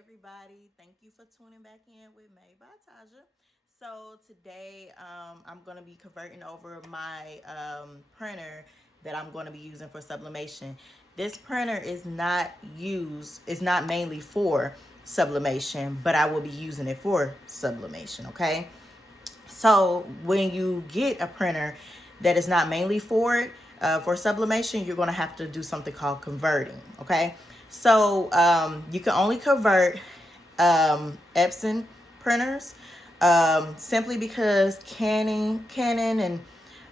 everybody. Thank you for tuning back in with May by Taja. So today I'm going to be converting over my printer that I'm going to be using for sublimation. This printer is not mainly for sublimation, but I will be using it for sublimation, okay? So when you get a printer that is not mainly for sublimation, you're going to have to do something called converting. Okay, so you can only convert Epson printers simply because Canon, and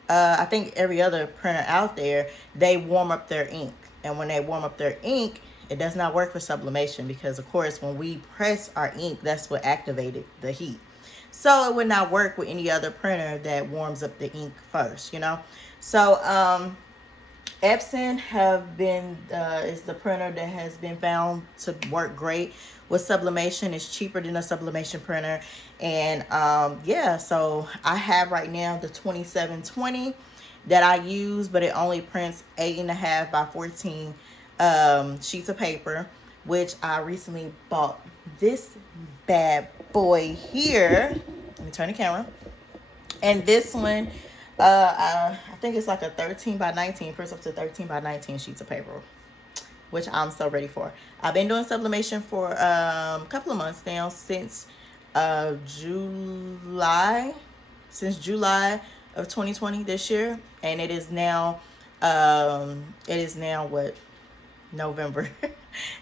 I think every other printer out there, they warm up their ink, and when they warm up their ink, it does not work for sublimation because, of course, when we press our ink, that's what activated the heat. So it would not work with any other printer that warms up the ink first, you know. So Epson have been is the printer that has been found to work great with sublimation. It's cheaper than a sublimation printer, and yeah. So I have right now the 2720 that I use, but it only prints 8.5 by 14 sheets of paper, which I recently bought this bad boy here. Let me turn the camera. And this one, I think it's like a 13 by 19, prints up to 13 by 19 sheets of paper, which I'm so ready for. I've been doing sublimation for a couple of months now, July, since July of 2020 this year, and it is now what, November,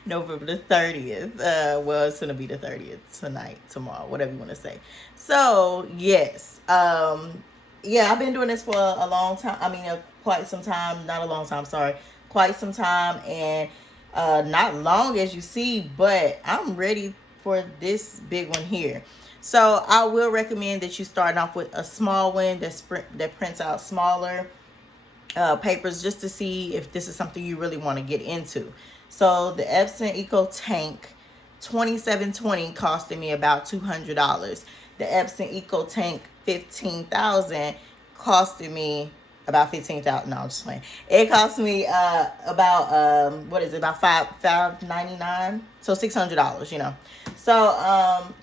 November the 30th. Well, it's gonna be the 30th tonight, tomorrow, whatever you want to say. So yes, yeah, I've been doing this for a long time. I mean, quite some time. Not a long time. Sorry, quite some time, and not long as you see. But I'm ready for this big one here. So I will recommend that you start off with a small one that prints out smaller papers, just to see if this is something you really want to get into. So the Epson EcoTank 2720 costed me about $200. The Epson EcoTank 15,000 costed me about 15,000. No, I'm just playing. It cost me about what is it, about $599, so $600, you know. So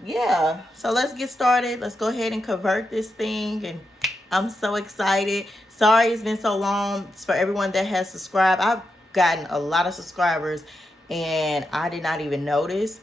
yeah, so let's get started. Let's go ahead and convert this thing, and I'm so excited. Sorry it's been so long. It's for everyone that has subscribed. I've gotten a lot of subscribers, and I did not even notice.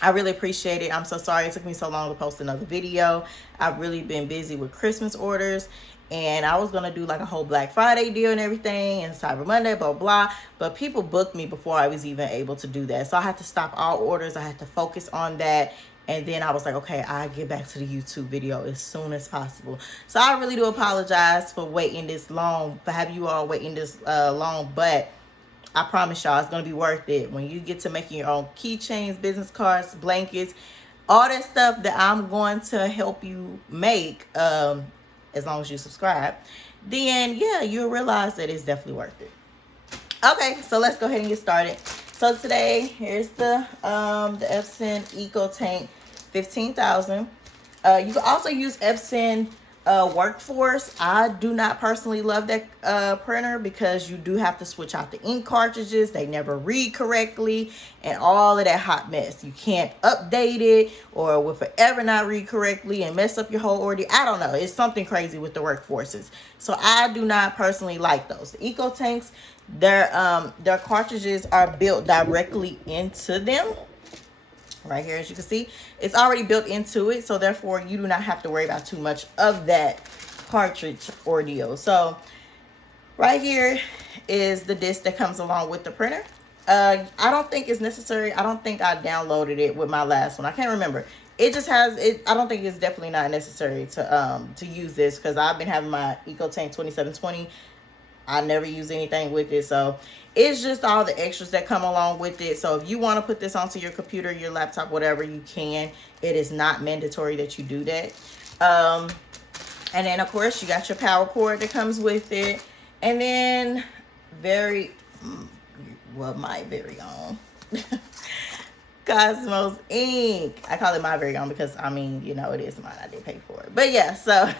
I really appreciate it. I'm so sorry it took me so long to post another video. I've really been busy with Christmas orders, and I was gonna do like a whole Black Friday deal and everything, and Cyber Monday, blah blah. But people booked me before I was even able to do that, so I had to stop all orders. I had to focus on that. And then I was like, okay, I'll get back to the YouTube video as soon as possible. So I really do apologize for waiting this long, for having you all waiting this long. But I promise y'all, it's going to be worth it. When you get to making your own keychains, business cards, blankets, all that stuff that I'm going to help you make, as long as you subscribe, then yeah, you'll realize that it's definitely worth it. Okay, so let's go ahead and get started. So today, here's the Epson EcoTank 15,000. You can also use Epson Workforce. I do not personally love that printer because you do have to switch out the ink cartridges. They never read correctly, and all of that hot mess. You can't update it, or it will forever not read correctly and mess up your whole order. I don't know. It's something crazy with the Workforces. So I do not personally like those. The EcoTanks, their cartridges are built directly into them. Right here, as you can see, it's already built into it, so therefore you do not have to worry about too much of that cartridge ordeal. So right here is the disc that comes along with the printer. I don't think it's necessary. I don't think I downloaded it with my last one. I can't remember. It just has it. I don't think it's definitely not necessary to use this, because I've been having my EcoTank 2720. I never use anything with it, so it's just all the extras that come along with it. So if you want to put this onto your computer, your laptop, whatever, you can. It is not mandatory that you do that. And then of course you got your power cord that comes with it, and then my very own Cosmos ink. I call it my very own because, I mean, you know, it is mine. I did pay for it. But yeah, so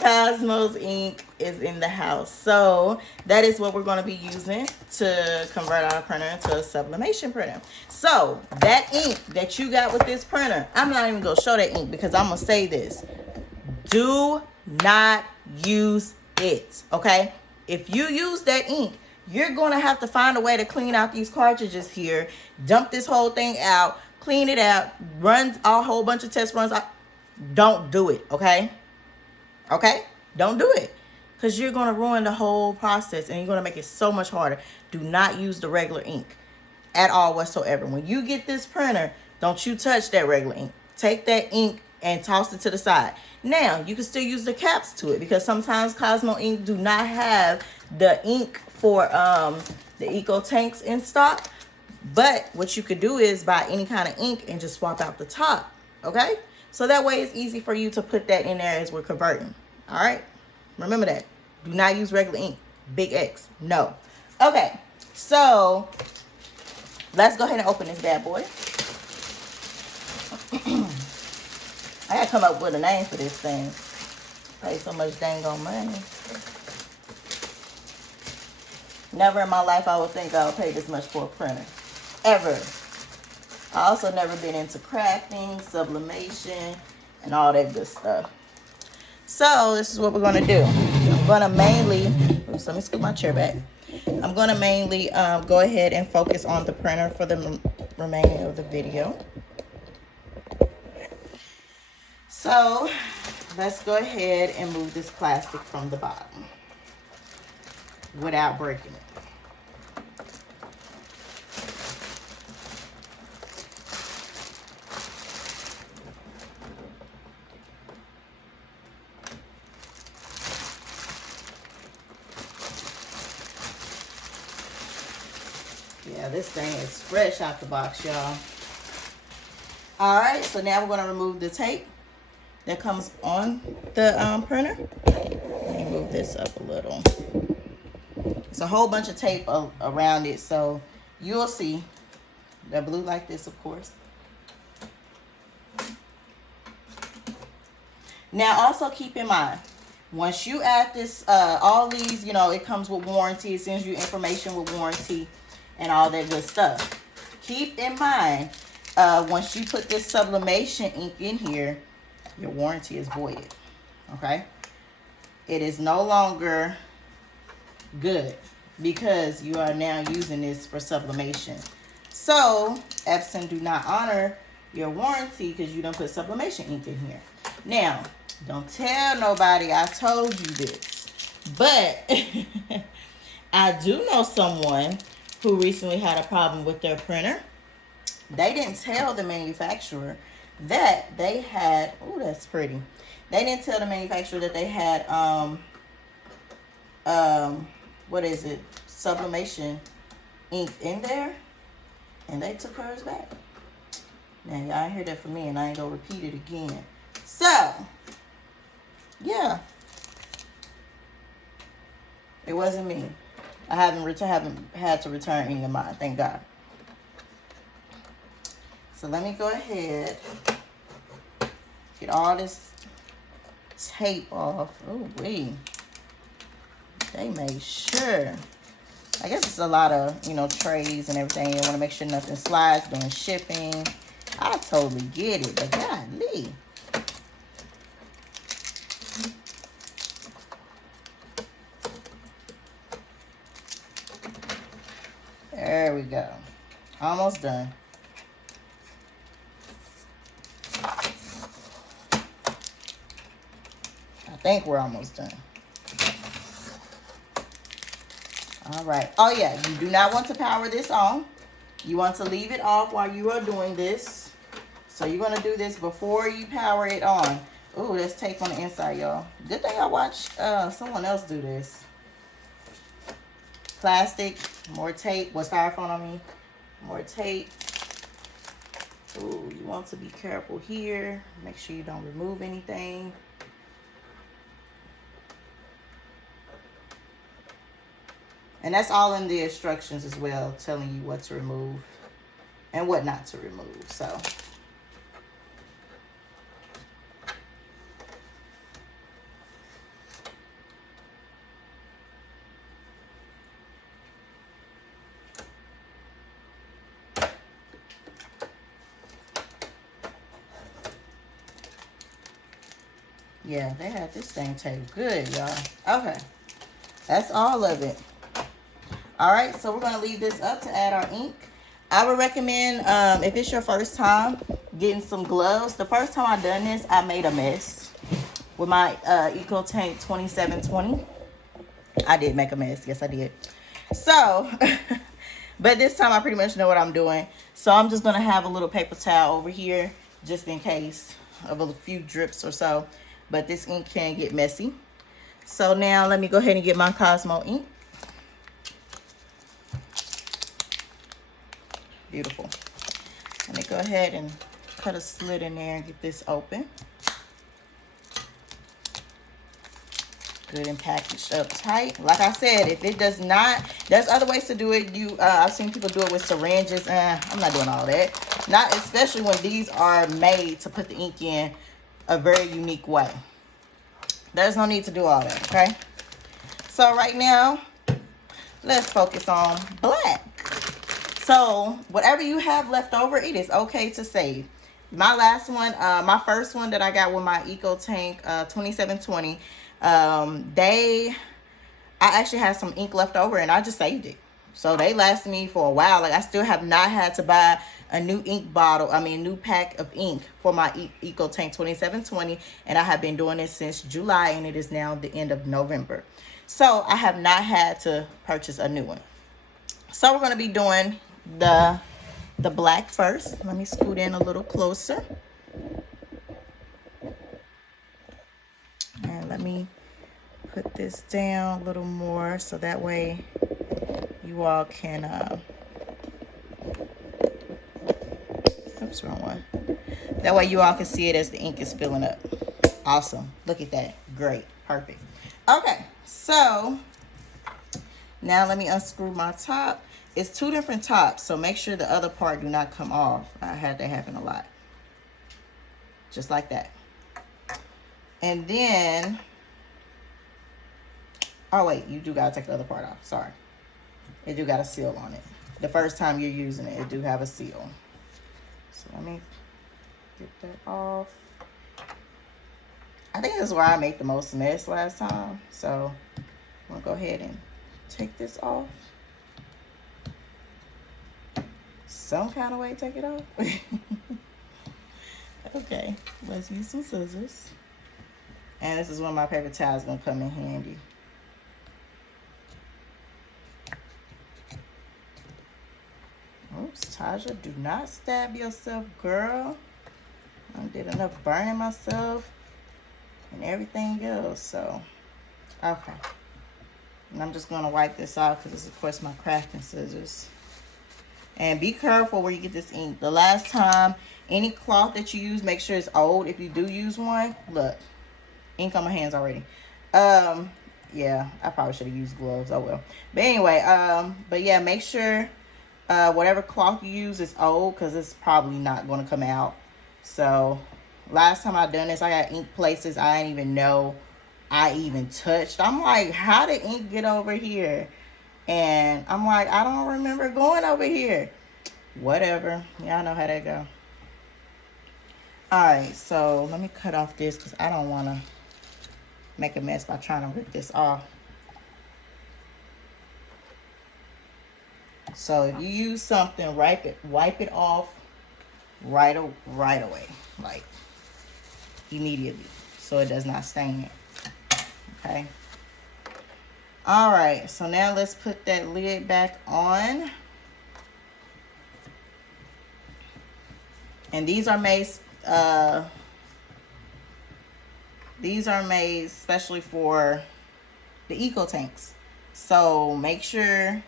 Cosmos ink is in the house. So that is what we're going to be using to convert our printer into a sublimation printer. So that ink that you got with this printer, I'm not even going to show that ink because I'm going to say this. Do not use it, okay? If you use that ink, you're going to have to find a way to clean out these cartridges here, dump this whole thing out, clean it out, run a whole bunch of test runs. Don't do it, okay? Okay? Don't do it. Because you're going to ruin the whole process and you're going to make it so much harder. Do not use the regular ink at all whatsoever. When you get this printer, don't you touch that regular ink. Take that ink and toss it to the side. Now, you can still use the caps to it because sometimes Cosmo ink do not have the ink for the EcoTanks in stock. But what you could do is buy any kind of ink and just swap out the top. Okay? So that way it's easy for you to put that in there as we're converting. All right? Remember that. Do not use regular ink. Big X. No. Okay. So let's go ahead and open this bad boy. I gotta come up with a name for this thing. Pay so much dang on money. Never in my life I would think I would pay this much for a printer. Ever. I also never been into crafting, sublimation, and all that good stuff. So this is what we're gonna do. I'm gonna mainly, oops, let me scoot my chair back. I'm gonna mainly go ahead and focus on the printer for the remaining of the video. So let's go ahead and move this plastic from the bottom without breaking it. Yeah, this thing is fresh out the box, y'all. All right, so now we're going to remove the tape that comes on the printer. Let me move this up a little. It's a whole bunch of tape around it, so you'll see. They're blue like this, of course. Now, also keep in mind, once you add this, all these, you know, it comes with warranty. It sends you information with warranty and all that good stuff. Keep in mind, once you put this sublimation ink in here, your warranty is voided, okay? It is no longer good because you are now using this for sublimation. So, Epson do not honor your warranty because you don't put sublimation ink in here. Now, don't tell nobody I told you this, but I do know someone who recently had a problem with their printer. They didn't tell the manufacturer that they had, oh, that's pretty. They didn't tell the manufacturer that they had, what is it, sublimation ink in there, and they took hers back. Now, y'all heard that from me, and I ain't gonna repeat it again. So, yeah, it wasn't me. I haven't had to return any of mine, thank God. So let me go ahead, get all this tape off. Oh, wait. They made sure. I guess it's a lot of, you know, trays and everything. You want to make sure nothing slides during shipping. I totally get it, but golly. There we go. Almost done. I think we're almost done. All right. Oh, yeah. You do not want to power this on. You want to leave it off while you are doing this. So you're going to do this before you power it on. Oh, there's tape on the inside, y'all. Good thing I watched someone else do this. Plastic, more tape. What's styrofoam on me? More tape. Ooh, you want to be careful here. Make sure you don't remove anything. And that's all in the instructions as well, telling you what to remove and what not to remove. So, Yeah, they had this thing taped good, y'all. Okay, that's all of it. All right, so we're gonna leave this up to add our ink. I would recommend, if it's your first time, getting some gloves. The first time I done this, I made a mess with my EcoTank 2720. I did make a mess. Yes, I did. So, but this time I pretty much know what I'm doing. So I'm just going to have a little paper towel over here just in case of a few drips or so. But this ink can get messy. So now let me go ahead and get my Cosmo ink. Beautiful. Let me go ahead and cut a slit in there and get this open. Good and packaged up tight. Like I said, if it does not, there's other ways to do it. I've seen people do it with syringes. I'm not doing all that. Not especially when these are made to put the ink in a very unique way. There's no need to do all that, okay? So right now, let's focus on black. So whatever you have left over, it is okay to save. My last one, my first one that I got with my EcoTank 2720, I actually had some ink left over and I just saved it. So they lasted me for a while. Like I still have not had to buy a new ink bottle, new pack of ink for my EcoTank 2720. And I have been doing this since July and it is now the end of November. So I have not had to purchase a new one. So we're going to be doing the black first. Let me scoot in a little closer. And let me put this down a little more so that way you all can, oops, wrong one. That way you all can see it as the ink is filling up. Awesome. Look at that. Great. Perfect. Okay. So now let me unscrew my top. It's two different tops, so make sure the other part do not come off. I had that happen a lot. Just like that. And then, oh wait, you do gotta take the other part off. Sorry. It do got a seal on it. The first time you're using it, it do have a seal. So let me get that off. I think this is where I made the most mess last time. So I'm gonna go ahead and take this off. Some kind of way take it off. Okay, let's use some scissors. And this is when my paper towel is gonna come in handy. Oops, Taja, do not stab yourself, girl. I did enough burning myself and everything else, so, okay. And I'm just gonna wipe this off because this is, of course, my crafting scissors. And be careful where you get this ink. The last time, any cloth that you use, make sure it's old. If you do use one, look, ink on my hands already. Yeah, I probably should have used gloves. Oh well. But anyway, but yeah, make sure whatever cloth you use is old because it's probably not going to come out. So last time I done this, I got ink places I didn't even know I even touched. I'm like, how did ink get over here? And I'm like, I don't remember going over here. Whatever. Y'all know how that go. Alright, so let me cut off this because I don't want to make a mess by trying to rip this off. So if you use something, wipe it off right away. Like, immediately. So it does not stain it. Okay. All right, so now let's put that lid back on. And these are made especially for the EcoTanks. So make sure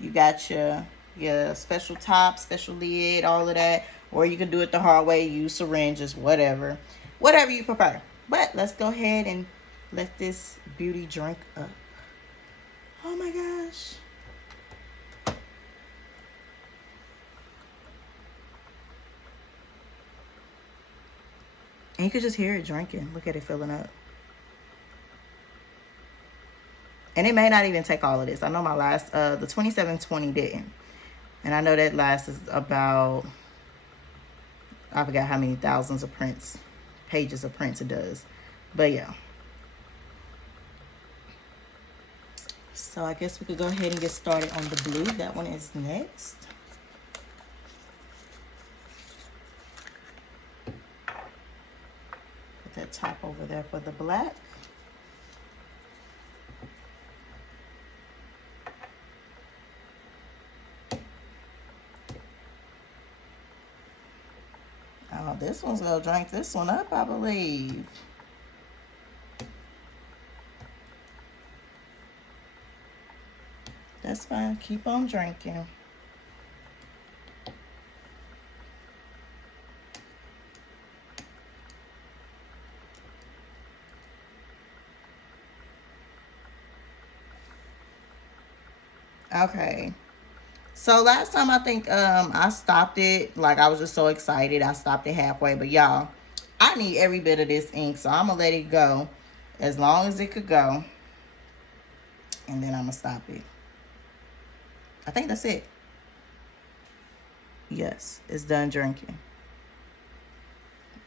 you got your special top, special lid, all of that. Or you can do it the hard way, use syringes, whatever you prefer. But let's go ahead and let this beauty drink up. Oh my gosh. And you could just hear it drinking. Look at it filling up. And it may not even take all of this. I know my last, the 2720 didn't. And I know that lasts about, I forgot how many thousands of pages of prints it does. But yeah. So I guess we could go ahead and get started on the blue. That one is next. Put that top over there for the black. Oh, this one's gonna drink this one up, I believe. That's fine. Keep on drinking. Okay. So last time I think I stopped it. Like I was just so excited. I stopped it halfway. But y'all, I need every bit of this ink. So I'm gonna let it go as long as it could go. And then I'm gonna stop it. I think that's it. Yes, it's done drinking.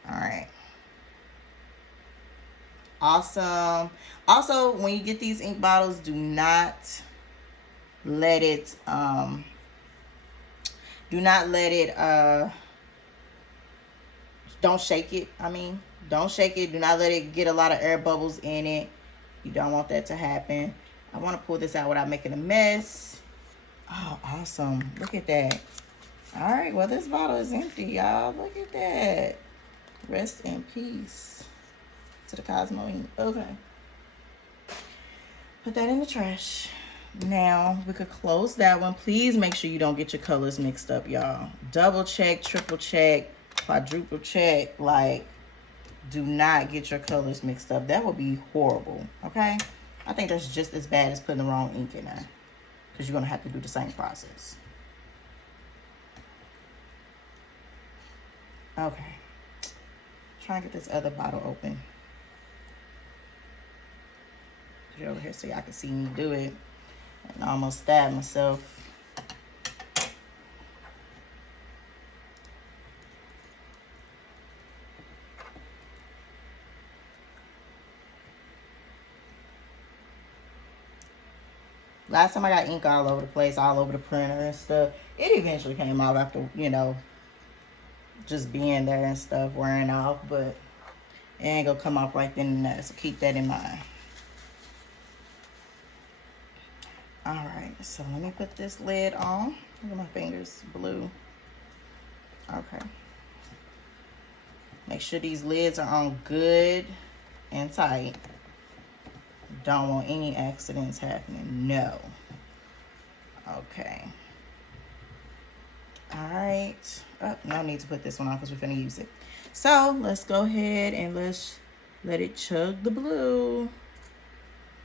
All right. Awesome. Also, when you get these ink bottles, do not let it don't shake it. Don't shake it. Do not let it get a lot of air bubbles in it. You don't want that to happen. I want to pull this out without making a mess. Oh, awesome. Look at that. All right, well, this bottle is empty, y'all. Look at that. Rest in peace to the Cosmo ink. Okay. Put that in the trash. Now, we could close that one. Please make sure you don't get your colors mixed up, y'all. Double check, triple check, quadruple check. Like, do not get your colors mixed up. That would be horrible, okay? I think that's just as bad as putting the wrong ink in there, because you're going to have to do the same process. Okay. Try and get this other bottle open. Put it over here so y'all can see me do it. And I almost stabbed myself. Last time I got ink all over the place, all over the printer and stuff. It eventually came off after, you know, just being there and stuff, wearing off. But it ain't gonna come off right then and there, so keep that in mind. Alright, so let me put this lid on. Look at my fingers, blue. Okay. Make sure these lids are on good and tight. Don't want any accidents happening. No. Okay. Alright. Oh, no need to put this one on because we're finna use it. So let's go ahead and let's let it chug the blue.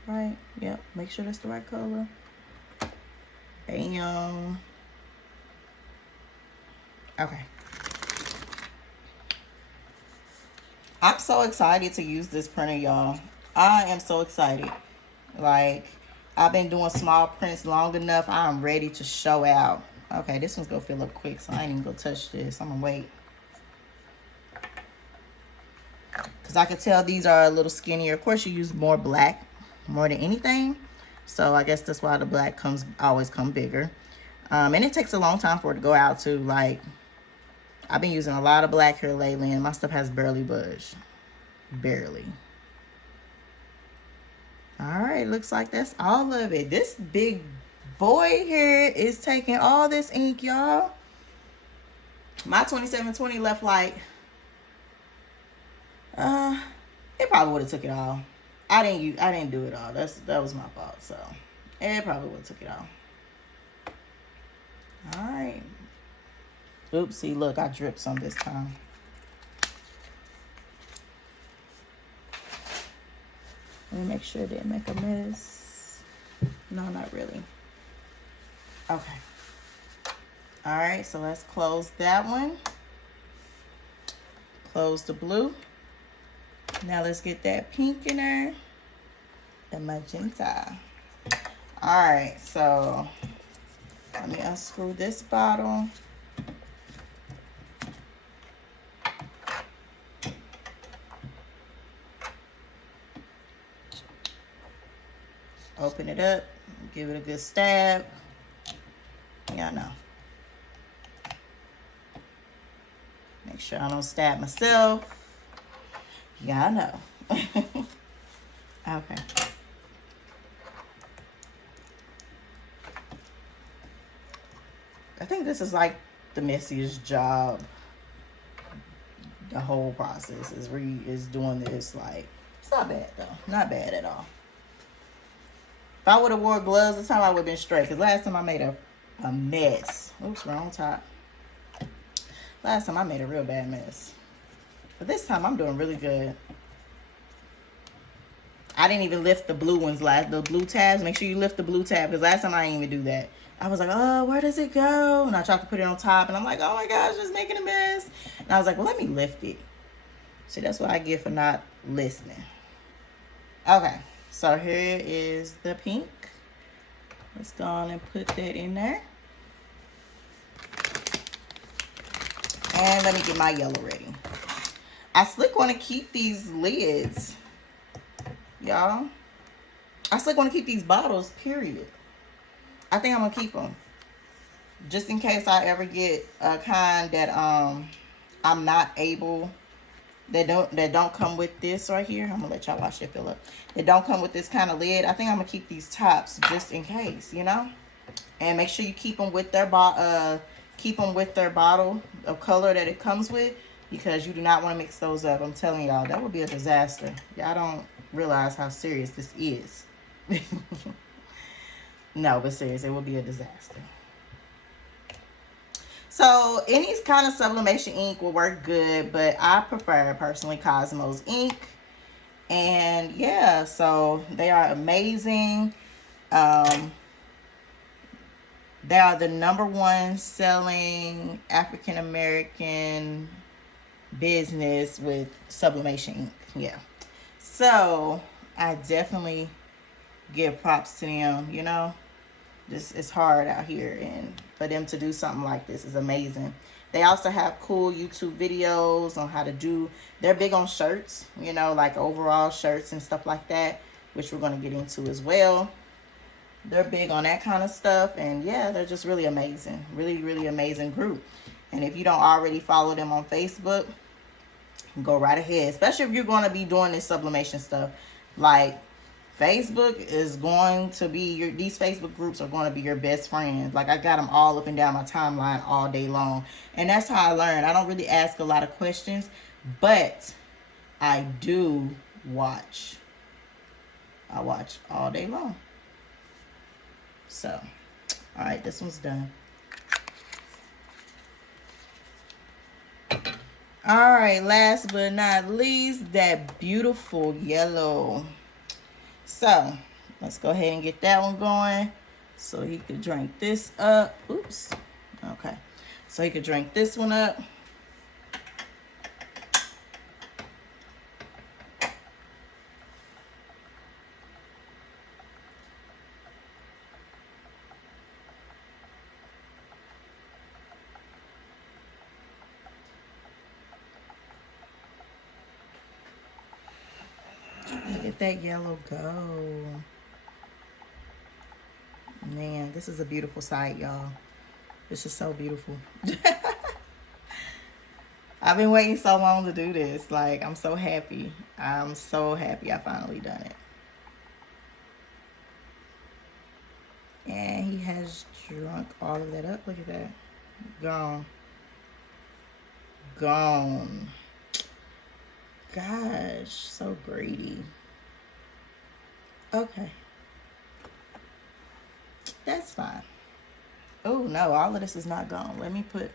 Right? Yep. Make sure that's the right color. Bam. Okay. I'm so excited to use this printer, y'all. I am so excited. Like, I've been doing small prints long enough. I'm ready to show out. Okay, this one's gonna fill up quick, so I ain't even gonna touch this. I'm gonna wait. Because I can tell these are a little skinnier. Of course, you use more black, more than anything. So I guess that's why the black always come bigger. And it takes a long time for it to go out too. Like, I've been using a lot of black here lately, and my stuff has barely budged. Barely. All right, looks like that's all of it. This big boy here is taking all this ink, y'all. My 2720 left like, it probably would have took it all. I didn't do it all. That was my fault. So it probably would have took it all. All right. Oopsie, look, I dripped some this time. Let me make sure it didn't make a mess. No, not really. Okay. All right, so let's close that one. Close the blue. Now let's get that pink in there. The magenta. All right, so let me unscrew this bottle. open it up, give it a good stab. Y'all know. Make sure I don't stab myself. Y'all know. Okay. I think this is like the messiest job. The whole process is doing this. Like, it's not bad though. Not bad at all. If I would have wore gloves this time, I would have been straight. Because last time I made a mess. Oops, wrong top. Last time I made a real bad mess. But this time I'm doing really good. I didn't even lift the blue ones, the blue tabs. Make sure you lift the blue tab, because last time I didn't even do that. I was like, oh, where does it go? And I tried to put it on top, and I'm like, oh my gosh, just making a mess. And I was like, well, let me lift it. See, that's what I get for not listening. Okay, so here is the pink. Let's go on and put that in there. And let me get my yellow ready. I slick want to keep these lids, y'all. I slick want to keep these bottles, period. I think I'm going to keep them. Just in case I ever get a kind that I'm not able, that don't come with this right here. I'm going to let y'all watch it fill up. They don't come with this kind of lid. I think I'm going to keep these tops just in case, you know? And make sure you keep them with their bottle of color that it comes with, because you do not want to mix those up. I'm telling y'all, that would be a disaster. Y'all don't realize how serious this is. No, but seriously, it would be a disaster. So any kind of sublimation ink will work good, but I prefer personally Cosmo's ink. And yeah, so they are amazing. They are the #1 selling African American business with sublimation ink. Yeah, so I definitely give props to them. You know, this is hard out here, and for them to do something like this is amazing. They also have cool YouTube videos on how to do. They're big on shirts, you know, like overall shirts and stuff like that, which we're going to get into as well. They're big on that kind of stuff, and yeah, they're just really amazing. Really, really amazing group. And if you don't already follow them on Facebook, go right ahead, especially if you're going to be doing this sublimation stuff. Like, Facebook is going to be these Facebook groups are going to be your best friends. Like, I got them all up and down my timeline all day long, and that's how I learn. I don't really ask a lot of questions, but I do watch. I watch all day long. So, all right, this one's done. All right, last but not least, that beautiful yellow. So, let's go ahead and get that one going so he could drink this up. Oops. Okay. So he could drink this one up. Let that yellow go. Man, this is a beautiful sight, y'all. This is so beautiful. I've been waiting so long to do this. Like, I'm so happy. I'm so happy I finally done it. And he has drunk all of that up. Look at that. Gone. Gone. Gosh, so greedy. Okay. That's fine. Oh, no, all of this is not gone. Let me put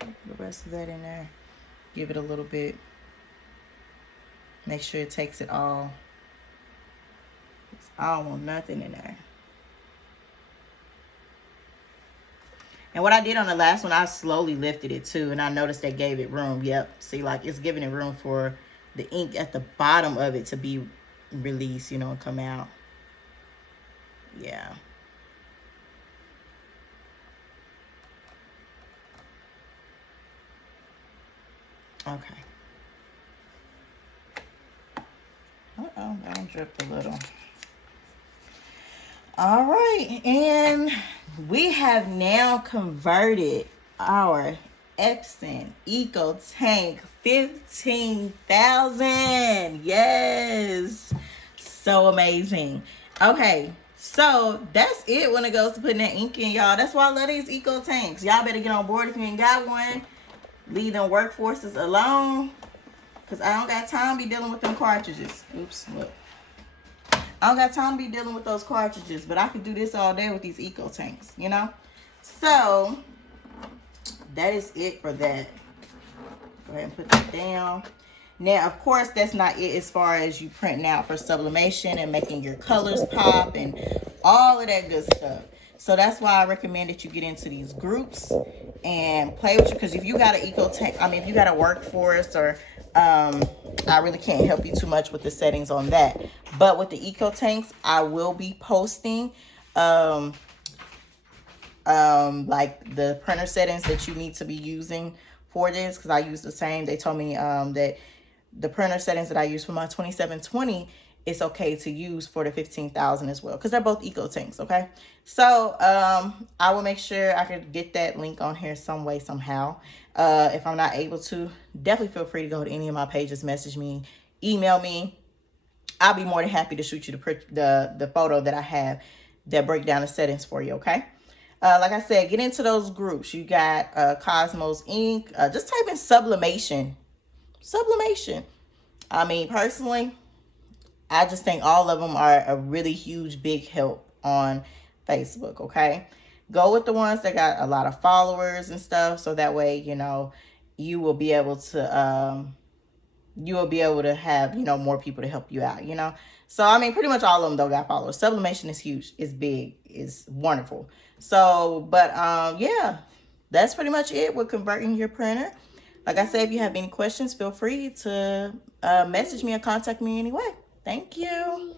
the rest of that in there. Give it a little bit. Make sure it takes it all. I don't want nothing in there. And what I did on the last one, I slowly lifted it too, and I noticed that gave it room. Yep. See, like, it's giving it room for the ink at the bottom of it to be released, you know, and come out. Yeah. Okay. Uh-oh, that one dripped a little. All right, and we have now converted our Epson EcoTank 15,000. Yes, so amazing. Okay, so that's it when it goes to putting that ink in, y'all. That's why I love these EcoTanks. Y'all better get on board if you ain't got one. Leave them workforces alone, cause I don't got time to be dealing with them cartridges. Oops, look. I don't got time to be dealing with those cartridges, but I could do this all day with these EcoTanks, you know? So, that is it for that. Go ahead and put that down. Now, of course, that's not it as far as you printing out for sublimation and making your colors pop and all of that good stuff. So that's why I recommend that you get into these groups and play with you. Because if you got an EcoTank, I mean, if you got a workforce or I really can't help you too much with the settings on that. But with the EcoTanks, I will be posting like the printer settings that you need to be using for this, because I use the same. They told me that the printer settings that I use for my 2720, it's okay to use for the 15,000 as well, because they're both EcoTanks. Okay, so I will make sure I can get that link on here some way, somehow. If I'm not able to, definitely feel free to go to any of my pages, message me, email me. I'll be more than happy to shoot you the photo that I have that break down the settings for you. Okay. Like I said, get into those groups. You got Cosmos Ink. Just type in sublimation. Sublimation. I mean, personally, I just think all of them are a really huge, big help on Facebook, okay? Go with the ones that got a lot of followers and stuff, so that way, you know, you will be able to have, you know, more people to help you out, you know? So, I mean, pretty much all of them, though, got followers. Sublimation is huge. It's big. It's wonderful. So, but, yeah, that's pretty much it with converting your printer. Like I said, if you have any questions, feel free to message me or contact me anyway. Thank you.